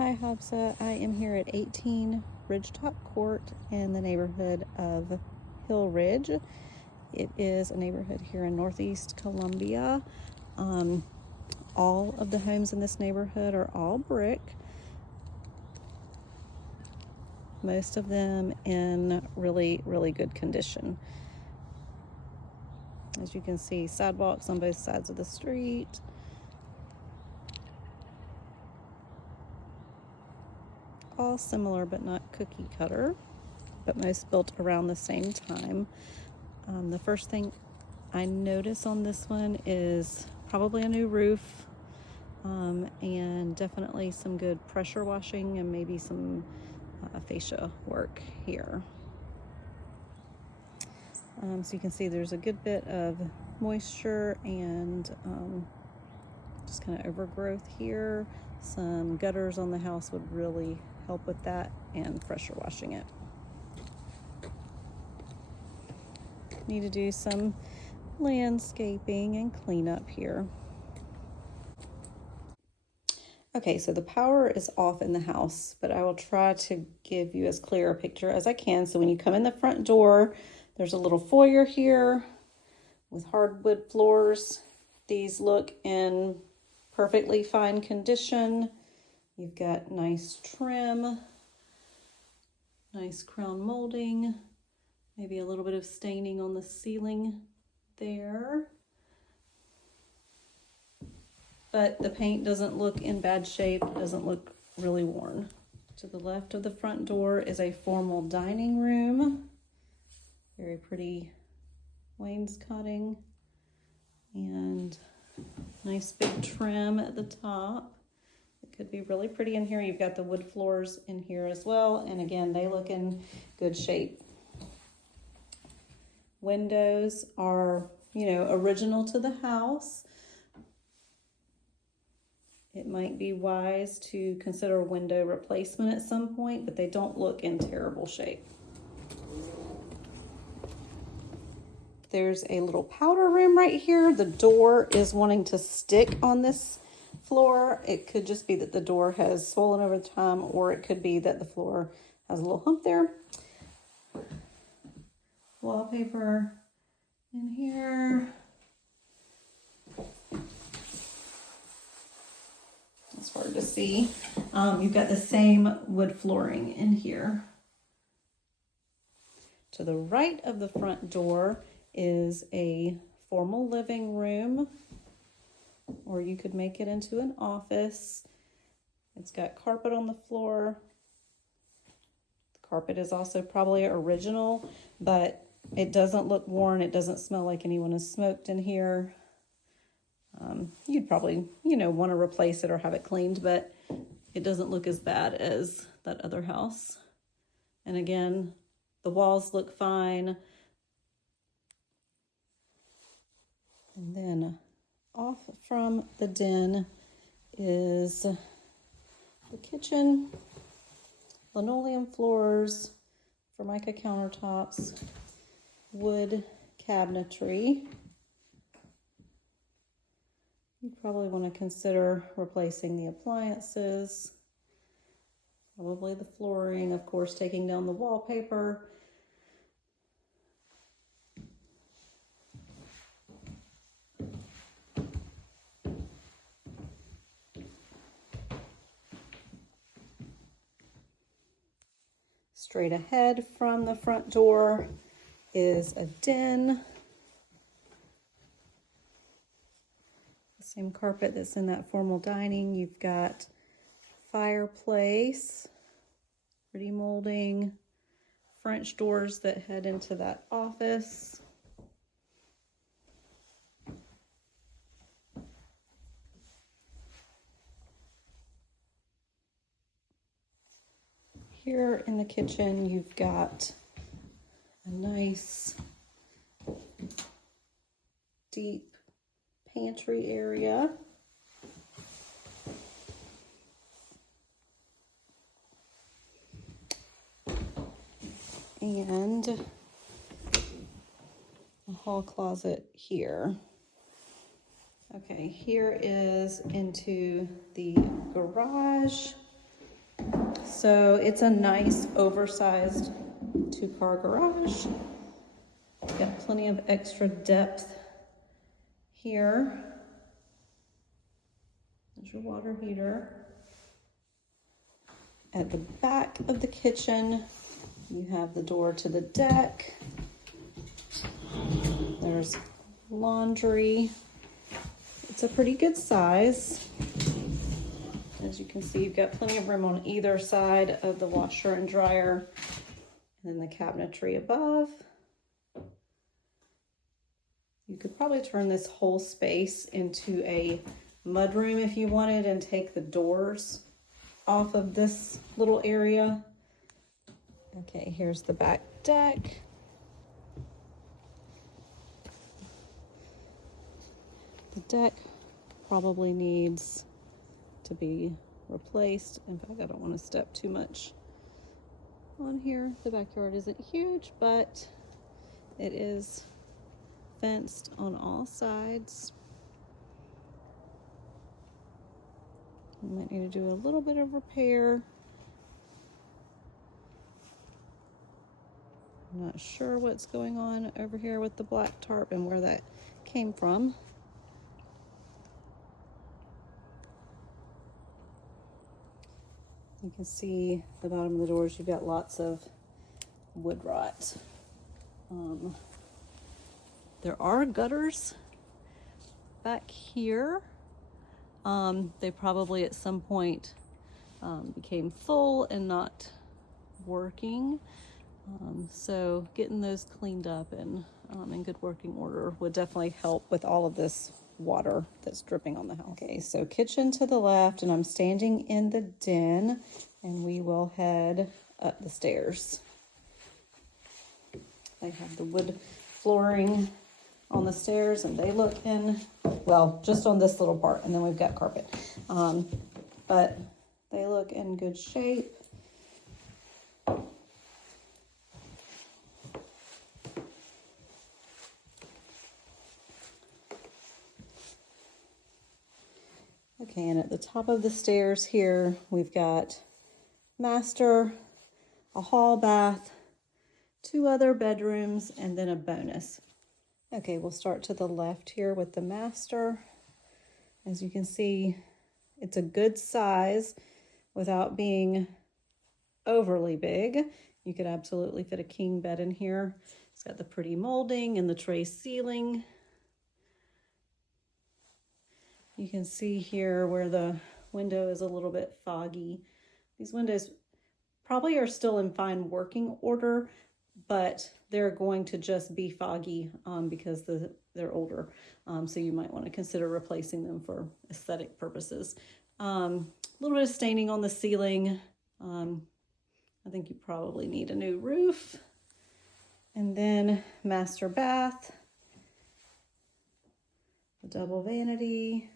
Hi Habsa, I am here at 18 Ridgetop Court in the neighborhood of Hill Ridge. It is a neighborhood here in Northeast Columbia. All of the homes in this neighborhood are all brick. Most of them in really, really good condition. As you can see, sidewalks on both sides of the street. All similar but not cookie cutter, but most built around the same time. The first thing I notice on this one is probably a new roof, and definitely some good pressure washing and maybe some fascia work here. So you can see there's a good bit of moisture and just kind of overgrowth here. Some gutters on the house would really help with that, and pressure washing it. Need to do some landscaping and cleanup here. Okay, so the power is off in the house, but I will try to give you as clear a picture as I can. So when you come in the front door, there's a little foyer here with hardwood floors. These look in perfectly fine condition. You've got nice trim, nice crown molding, maybe a little bit of staining on the ceiling there. But the paint doesn't look in bad shape, doesn't look really worn. To the left of the front door is a formal dining room. Very pretty wainscoting and nice big trim at the top. It could be really pretty in here. You've got the wood floors in here as well. And again, they look in good shape. Windows are, original to the house. It might be wise to consider a window replacement at some point, but they don't look in terrible shape. There's a little powder room right here. The door is wanting to stick on this floor. It could just be that the door has swollen over time, or it could be that the floor has a little hump there. Wallpaper in here. It's hard to see. You've got the same wood flooring in here. To the right of the front door is a formal living room, or you could make it into an office. It's got carpet on the floor. The carpet is also probably original, but it doesn't look worn. It doesn't smell like anyone has smoked in here. You'd probably, want to replace it or have it cleaned, but it doesn't look as bad as that other house. And again, the walls look fine. And then off from the den is the kitchen, linoleum floors, Formica countertops, wood cabinetry. You probably want to consider replacing the appliances, probably the flooring, of course, taking down the wallpaper. Straight ahead from the front door is a den. Same carpet that's in that formal dining. You've got fireplace, pretty molding, French doors that head into that office. Here in the kitchen, you've got a nice deep pantry area. And a hall closet here. Okay, here is into the garage. So it's a nice oversized 2-car garage. Got plenty of extra depth here. There's your water heater. At the back of the kitchen, you have the door to the deck. There's laundry. It's a pretty good size. As you can see, you've got plenty of room on either side of the washer and dryer, and then the cabinetry above. You could probably turn this whole space into a mudroom if you wanted and take the doors off of this little area. Okay, here's the back deck. The deck probably needs to be replaced. In fact, I don't want to step too much on here. The backyard isn't huge, but it is fenced on all sides. You might need to do a little bit of repair. I'm not sure what's going on over here with the black tarp and where that came from. You can see the bottom of the doors, you've got lots of wood rot. There are gutters back here. They probably at some point became full and not working. So getting those cleaned up and in good working order would definitely help with all of this water that's dripping on the house. Okay, so kitchen to the left, and I'm standing in the den, and we will head up the stairs. They have the wood flooring on the stairs, and they look in, well, just on this little part, and then we've got carpet. But they look in good shape. Okay, and at the top of the stairs here, we've got master, a hall bath, 2 other bedrooms, and then a bonus. Okay, we'll start to the left here with the master. As you can see, it's a good size without being overly big. You could absolutely fit a king bed in here. It's got the pretty molding and the tray ceiling. You can see here where the window is a little bit foggy. These windows probably are still in fine working order, but they're going to just be foggy because they're older. So you might want to consider replacing them for aesthetic purposes. A little bit of staining on the ceiling. I think you probably need a new roof. And then master bath, the double vanity,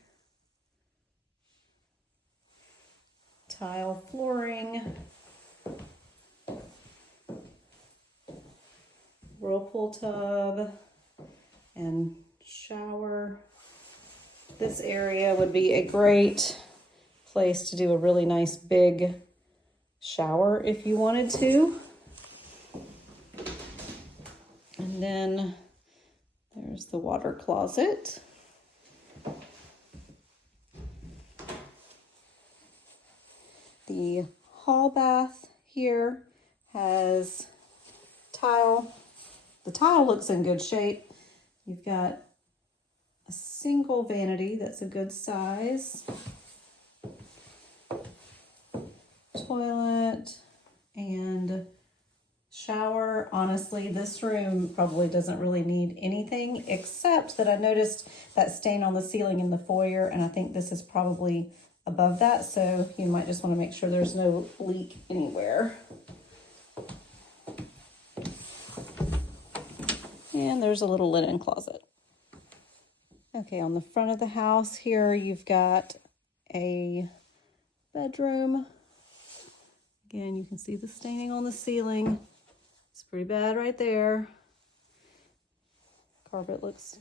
tile flooring, whirlpool tub, and shower. This area would be a great place to do a really nice big shower if you wanted to. And then there's the water closet. The hall bath here has tile. The tile looks in good shape. You've got a single vanity that's a good size, toilet, and shower. Honestly, this room probably doesn't really need anything, except that I noticed that stain on the ceiling in the foyer, and I think this is probably above that, so you might just want to make sure there's no leak anywhere. And there's a little linen closet. Okay, on the front of the house here, you've got a bedroom. Again, you can see the staining on the ceiling. It's pretty bad right there. Carpet looks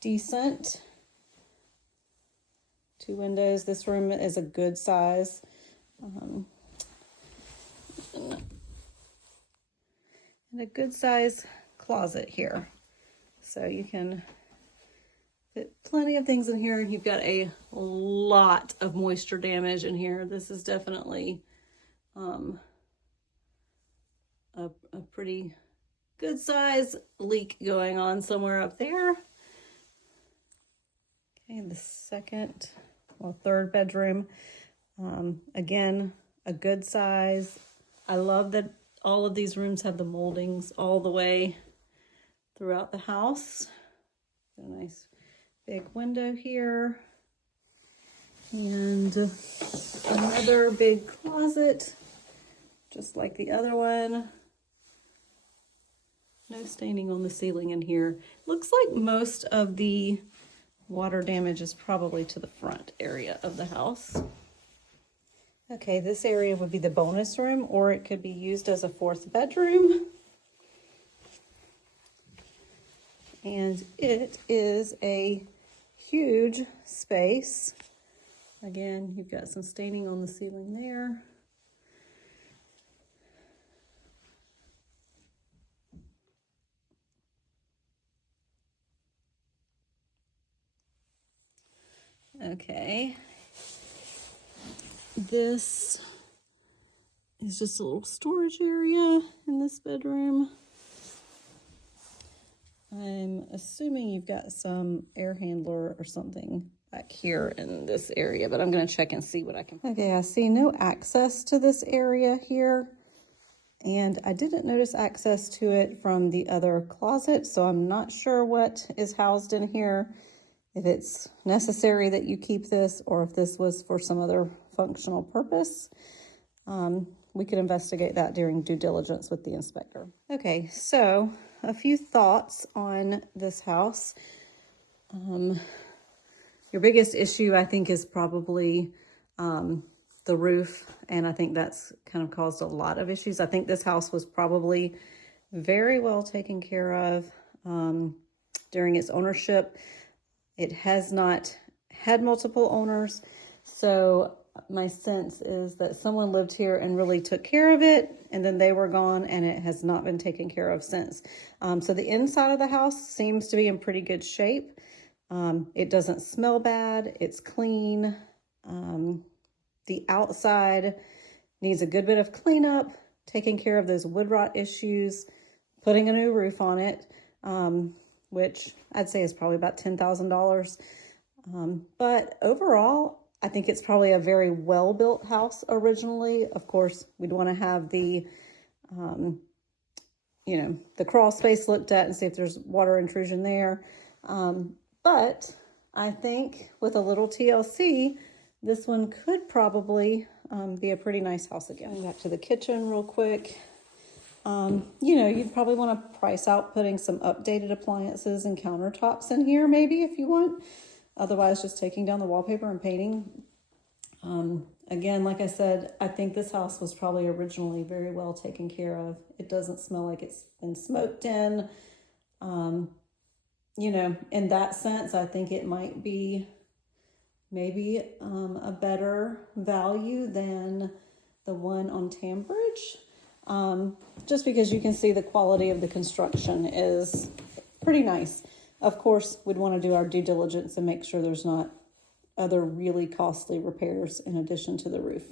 decent. 2 windows. This room is a good size. And a good size closet here. So you can fit plenty of things in here. You've got a lot of moisture damage in here. This is definitely a pretty good size leak going on somewhere up there. Okay, the second or third bedroom. Again, a good size. I love that all of these rooms have the moldings all the way throughout the house. A nice big window here. And another big closet, just like the other one. No staining on the ceiling in here. Looks like most of the water damage is probably to the front area of the house. Okay, this area would be the bonus room, or it could be used as a fourth bedroom. And it is a huge space. Again, you've got some staining on the ceiling there. Okay. This is just a little storage area in this bedroom. I'm assuming you've got some air handler or something back here in this area, but I'm going to check and see what I can. Okay, I see no access to this area here, and I didn't notice access to it from the other closet, so I'm not sure what is housed in here, if it's necessary that you keep this or if this was for some other functional purpose. We could investigate that during due diligence with the inspector. Okay, so a few thoughts on this house. Your biggest issue, I think, is probably the roof, and I think that's kind of caused a lot of issues. I think this house was probably very well taken care of during its ownership. It has not had multiple owners, so my sense is that someone lived here and really took care of it, and then they were gone, and it has not been taken care of since. So the inside of the house seems to be in pretty good shape. It doesn't smell bad. It's clean. The outside needs a good bit of cleanup, taking care of those wood rot issues, putting a new roof on it, which I'd say is probably about $10,000. But overall, I think it's probably a very well-built house originally. Of course, we'd want to have the, the crawl space looked at and see if there's water intrusion there. But I think with a little TLC, this one could probably be a pretty nice house again. Going back to the kitchen real quick. You'd probably want to price out putting some updated appliances and countertops in here maybe if you want. Otherwise, just taking down the wallpaper and painting. Again, like I said, I think this house was probably originally very well taken care of. It doesn't smell like it's been smoked in. In that sense, I think it might be maybe a better value than the one on Tambridge. Just because you can see the quality of the construction is pretty nice. Of course, we'd want to do our due diligence and make sure there's not other really costly repairs in addition to the roof.